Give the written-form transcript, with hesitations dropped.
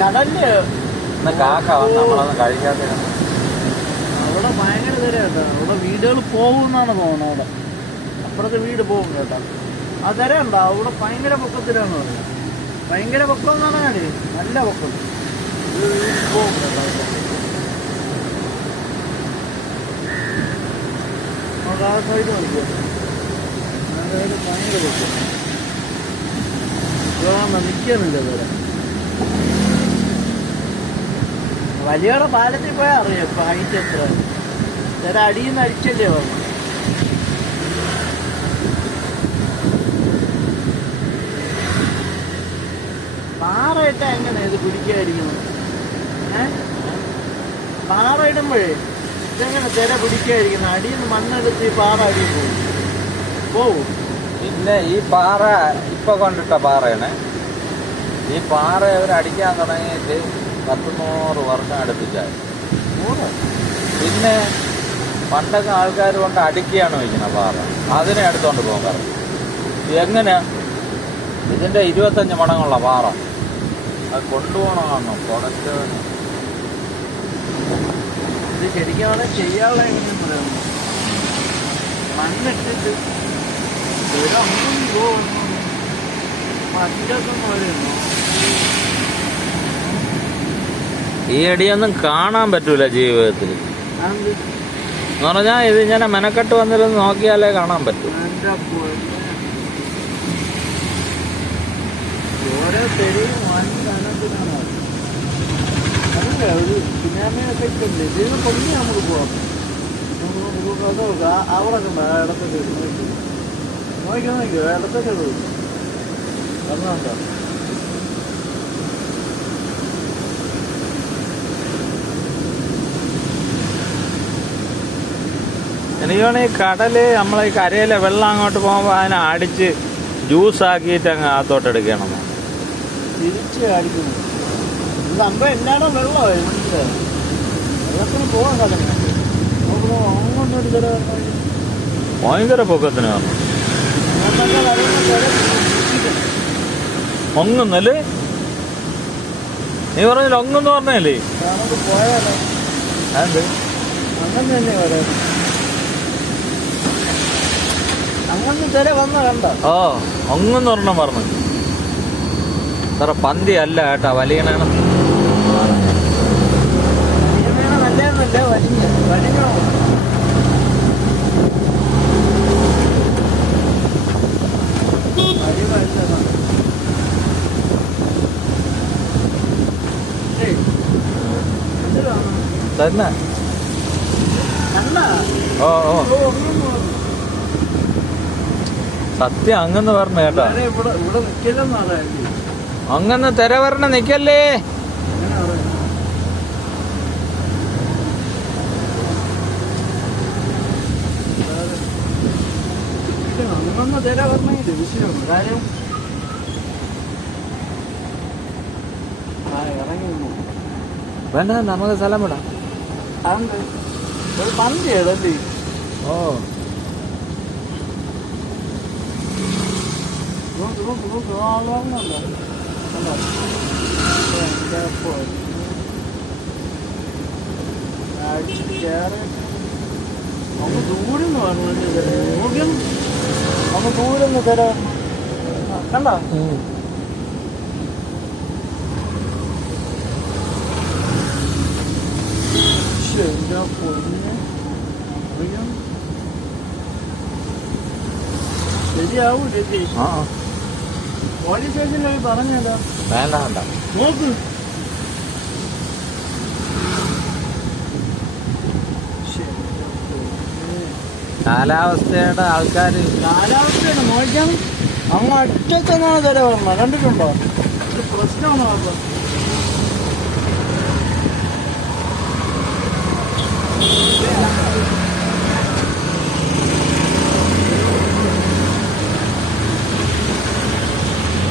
കടല് കാക്ക വന്ന് നമ്മളൊന്നും കഴിക്കാത്ത അവിടെ ഭയങ്കര തിര കേട്ടോ. അവിടെ വീടുകൾ പോകുമെന്നാണ് തോന്നുന്നത്. അവിടെ അപ്പുറത്തെ വീട് പോകും കേട്ടോ. ആ തിര ഉണ്ടോ അവിടെ ഭയങ്കര പൊക്കത്തിലാന്ന് പറഞ്ഞത്. ഭയങ്കര പൊക്കം എന്ന് പറഞ്ഞാല് നല്ല പൊക്കം പോകും കേട്ടോ. ആ സൈഡ് നോക്കിയോ ഭയങ്കര പൊക്കം നിൽക്കുന്നില്ല തിര. വലിയുടെ പാലത്തിൽ പോയാൽ അറിയാം ഇപ്പൊ ഹൈറ്റ് എത്ര. ചില അടിയിൽ നിന്ന് അടിച്ചല്ലേ പറഞ്ഞു. പാറയിട്ടാ എങ്ങനെ ഇത് പിടിക്കാതിരിക്കുന്നത്? പാറ ഇടുമ്പോഴേ ഇതെങ്ങനെ തിര പിടിക്കാതിരിക്കുന്നത്? അടിയിൽ നിന്ന് മണ്ണെടുത്ത് ഈ പാറ അടിയിൽ പോവും. പിന്നെ ഈ പാറ ഇപ്പൊ കൊണ്ടിട്ട പാറയാണ്. ഈ പാറ അവരടിക്കാൻ തുടങ്ങിയിട്ട് 100 വർഷം അടുപ്പിച്ചായി. പിന്നെ പണ്ടൊക്കെ ആൾക്കാർ കൊണ്ട് അടുക്കിയാണ് വയ്ക്കുന്നത് പാറ. അതിനെ എടുത്തോണ്ട് പോകാൻ പറഞ്ഞു. എങ്ങനെ ഇതിന്റെ 25 മടങ്ങുള്ള പാറ അത് കൊണ്ടുപോകണമെന്നോ പ്രൊഡക്റ്റ് ഇത് ശരിക്കും അവിടെ ചെയ്യാനുള്ള എങ്ങനെയും പറയുന്നു. മണ്ണിട്ടിട്ട് അങ്ങോട്ടും പോകുന്നു മറ്റൊന്നും പറയുന്നു. ഈ അടിയൊന്നും കാണാൻ പറ്റൂല ജീവിതത്തിൽ എന്ന് പറഞ്ഞാൽ. ഇത് ഇങ്ങനെ മെനക്കെട്ട് വന്നിരുന്ന് നോക്കിയാലേ കാണാൻ പറ്റൂ. ഓരോ തെരുവും വൻകാലത്തിനാണ് അതല്ല ഒരു സുനാമി എഫക്റ്റ് ഉണ്ട്. ഇതിന് പൊങ്ങി നമുക്ക് പോവാം. അവിടെ കണ്ടോ ഇടത്തൊക്കെ നോക്കിയോ ഇടത്തൊക്കെ വന്നുണ്ടോ? എനിക്ക് തോന്നുന്നു ഈ കടല് നമ്മളെ ഈ കരയിലെ വെള്ളം അങ്ങോട്ട് പോകുമ്പോൾ അതിനെ അടിച്ച് ജ്യൂസാക്കിയിട്ട് അങ്ങ് അകത്തോട്ട് എടുക്കണം. തിരിച്ച് അടിക്കുന്നു. സംഭവം എന്നാണോ വെള്ളമായി മനസ്സിലായി. വെള്ളത്തിന് പോകാൻ കാലം അങ്ങോട്ടൊരു ചില ഭയങ്കര പൊക്കത്തിന് വന്നു ഒങ്ങുന്നല്ലേ നീ പറഞ്ഞില്ല? ഒങ്ങെന്ന് പറഞ്ഞല്ലേ? നമുക്ക് പോയാലോ? എന്ത് അങ്ങനെ തന്നെ പറയാം. അങ്ങനെ ചില വന്ന കണ്ട. ഓ ഒങ്ങെന്ന് പറഞ്ഞ പറഞ്ഞു. സാറേ പന്തി അല്ല കേട്ടാ, വലിയനാണ്. നല്ലതെന്നല്ലേ വലിഞ്ഞോ തന്നെ. ഓ ഓ സത്യം അങ്ങന്ന് പറഞ്ഞ കേട്ടാ. അങ്ങന്ന് തെര പറഞ്ഞ നിക്കല്ലേ. തെര പറഞ്ഞ വിഷയമാണ് കാര്യം. വേണ്ട നമുക്ക് സ്ഥലം വിടാം. അതുണ്ട് ഒരു പന്തി ഏതല്ലേ? ഓ അങ്ങ് ദൂരം നോക്കിയും അങ്ങ് ദൂരം തരാ കണ്ട. ശരിയാവൂ ചേച്ചി. പോലീസ് സ്റ്റേഷനിൽ പറഞ്ഞല്ലോ. വേണ്ട വേണ്ട നോക്ക് കാലാവസ്ഥയുടെ ആൾക്കാർ. കാലാവസ്ഥയാണ് നോക്കാം. അങ്ങ് അറ്റത്തെന്നാണ് തര പറഞ്ഞത്. കണ്ടിട്ടുണ്ടോ? ഒരു പ്രശ്നമാണ് അപ്പൊ. Yeah.